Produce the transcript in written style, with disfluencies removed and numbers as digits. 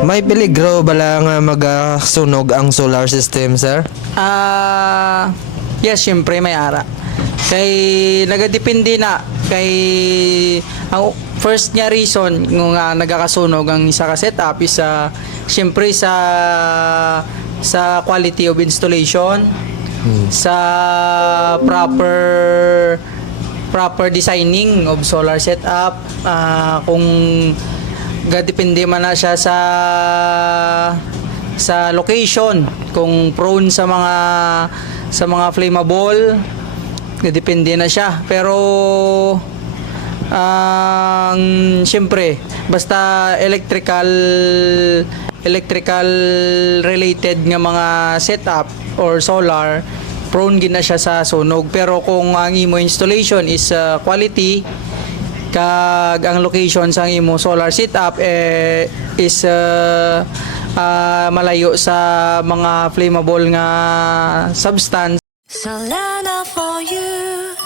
May peligro bala nga magasunog ang solar system, sir? Yes, syempre may ara. Kay nagadepende na kay ang first nga reason nga nagakasunog ang isa ka setup is syempre sa quality of installation, sa proper designing of solar setup, kung gadepende man na siya sa location, kung prone sa mga flammable, depende na siya. Pero siyempre basta electrical related nga mga setup or solar, prone gina siya sa sunog. Pero kung ang imo installation is quality, kag ang location sa imo solar setup is malayo sa mga flammable nga substance, Solana for you.